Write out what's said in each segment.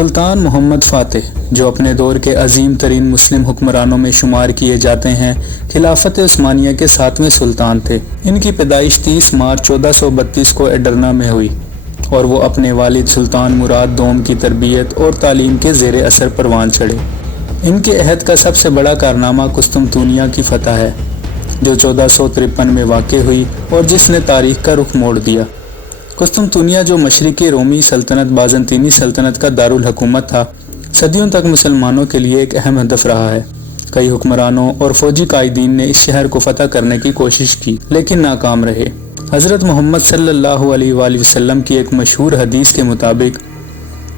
سلطان محمد فاتح، جو اپنے دور کے عظیم ترین مسلم حکمرانوں میں شمار کیے جاتے ہیں، خلافت عثمانیہ کے 7ویں سلطان تھے۔ ان کی پیدائش 30 مارچ 1432 کو ایڈرنا میں ہوئی اور وہ اپنے والد سلطان مراد دوم کی تربیت اور تعلیم کے زیر اثر پروان چڑھے۔ ان کے عہد کا سب سے بڑا کارنامہ قسطنطنیہ کی فتح ہے، جو 1453 میں واقع ہوئی اور جس نے تاریخ کا رخ موڑ دیا۔ قسطنطنیہ، جو مشرقی رومی سلطنت بازنطینی سلطنت کا دارالحکومت تھا، صدیوں تک مسلمانوں کے لیے ایک اہم ہدف رہا ہے۔ کئی حکمرانوں اور فوجی قائدین نے اس شہر کو فتح کرنے کی کوشش کی لیکن ناکام رہے۔ حضرت محمد صلی اللہ علیہ وآلہ وسلم کی ایک مشہور حدیث کے مطابق،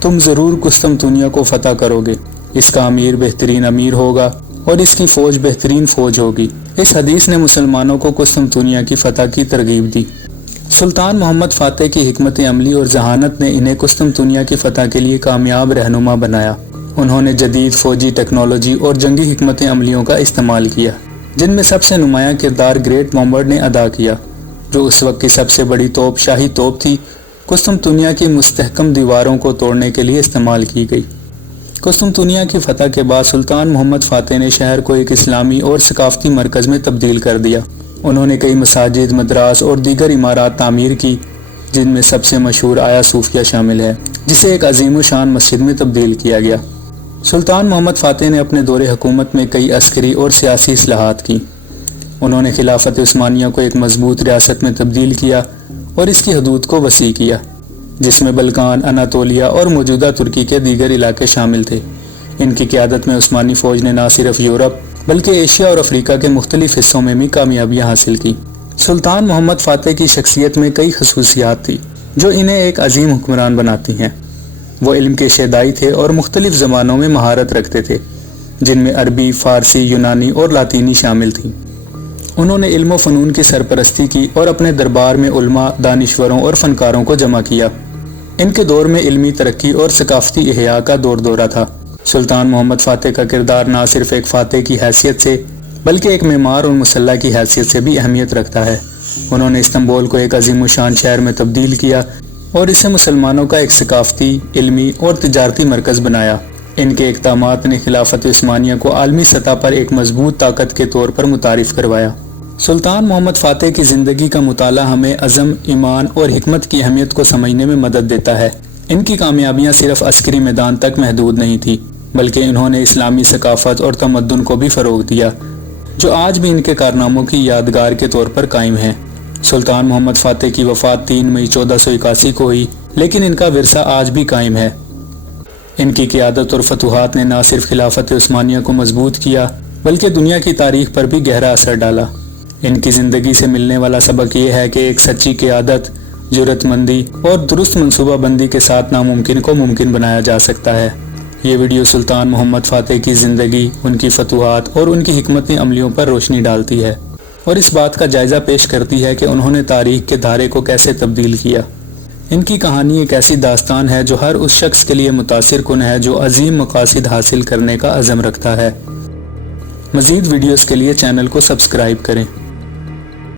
تم ضرور قسطنطنیہ کو فتح کرو گے، اس کا امیر بہترین امیر ہوگا اور اس کی فوج بہترین فوج ہوگی۔ اس حدیث نے مسلمانوں کو قسطنطنیہ کی فتح کی ترغیب دی۔ سلطان محمد فاتح کی حکمت عملی اور ذہانت نے انہیں قسطنطنیہ کی فتح کے لیے کامیاب رہنما بنایا۔ انہوں نے جدید فوجی ٹیکنالوجی اور جنگی حکمت عملیوں کا استعمال کیا، جن میں سب سے نمایاں کردار گریٹ بامبرڈ نے ادا کیا، جو اس وقت کی سب سے بڑی توپ شاہی توپ تھی۔ قسطنطنیہ کی مستحکم دیواروں کو توڑنے کے لیے استعمال کی گئی۔ قسطنطنیہ کی فتح کے بعد سلطان محمد فاتح نے شہر کو ایک اسلامی اور ثقافتی مرکز میں تبدیل کر دیا۔ انہوں نے کئی مساجد، مدراس اور دیگر عمارات تعمیر کی، جن میں سب سے مشہور آیا صوفیہ شامل ہے، جسے ایک عظیم و شان مسجد میں تبدیل کیا گیا۔ سلطان محمد فاتح نے اپنے دور حکومت میں کئی عسکری اور سیاسی اصلاحات کی۔ انہوں نے خلافت عثمانیہ کو ایک مضبوط ریاست میں تبدیل کیا اور اس کی حدود کو وسیع کیا، جس میں بلقان، اناطولیہ اور موجودہ ترکی کے دیگر علاقے شامل تھے۔ ان کی قیادت میں عثمانی فوج نے نہ صرف یورپ بلکہ ایشیا اور افریقہ کے مختلف حصوں میں بھی کامیابیاں حاصل کی۔ سلطان محمد فاتح کی شخصیت میں کئی خصوصیات تھی جو انہیں ایک عظیم حکمران بناتی ہیں۔ وہ علم کے شیدائی تھے اور مختلف زبانوں میں مہارت رکھتے تھے، جن میں عربی، فارسی، یونانی اور لاطینی شامل تھیں۔ انہوں نے علم و فنون کی سرپرستی کی اور اپنے دربار میں علماء، دانشوروں اور فنکاروں کو جمع کیا۔ ان کے دور میں علمی ترقی اور ثقافتی احیاء کا دورہ تھا۔ سلطان محمد فاتح کا کردار نہ صرف ایک فاتح کی حیثیت سے بلکہ ایک معمار اور مسلح کی حیثیت سے بھی اہمیت رکھتا ہے۔ انہوں نے استنبول کو ایک عظیم الشان شہر میں تبدیل کیا اور اسے مسلمانوں کا ایک ثقافتی، علمی اور تجارتی مرکز بنایا۔ ان کے اقدامات نے خلافت عثمانیہ کو عالمی سطح پر ایک مضبوط طاقت کے طور پر متعارف کروایا۔ سلطان محمد فاتح کی زندگی کا مطالعہ ہمیں عزم، ایمان اور حکمت کی اہمیت کو سمجھنے میں مدد دیتا ہے۔ ان کی کامیابیاں صرف عسکری میدان تک محدود نہیں تھی، بلکہ انہوں نے اسلامی ثقافت اور تمدن کو بھی فروغ دیا، جو آج بھی ان کے کارناموں کی یادگار کے طور پر قائم ہیں۔ سلطان محمد فاتح کی وفات 3 مئی 1481 کو ہوئی، لیکن ان کا ورثہ آج بھی قائم ہے۔ ان کی قیادت اور فتوحات نے نہ صرف خلافت عثمانیہ کو مضبوط کیا بلکہ دنیا کی تاریخ پر بھی گہرا اثر ڈالا۔ ان کی زندگی سے ملنے والا سبق یہ ہے کہ ایک سچی قیادت، جرأت مندی اور درست منصوبہ بندی کے ساتھ ناممکن کو ممکن بنایا جا سکتا ہے۔ یہ ویڈیو سلطان محمد فاتح کی زندگی، ان کی فتوحات اور ان کی حکمت عملیوں پر روشنی ڈالتی ہے اور اس بات کا جائزہ پیش کرتی ہے کہ انہوں نے تاریخ کے دھارے کو کیسے تبدیل کیا۔ ان کی کہانی ایک ایسی داستان ہے جو ہر اس شخص کے لیے متاثر کن ہے جو عظیم مقاصد حاصل کرنے کا عزم رکھتا ہے۔ مزید ویڈیوز کے لیے چینل کو سبسکرائب کریں۔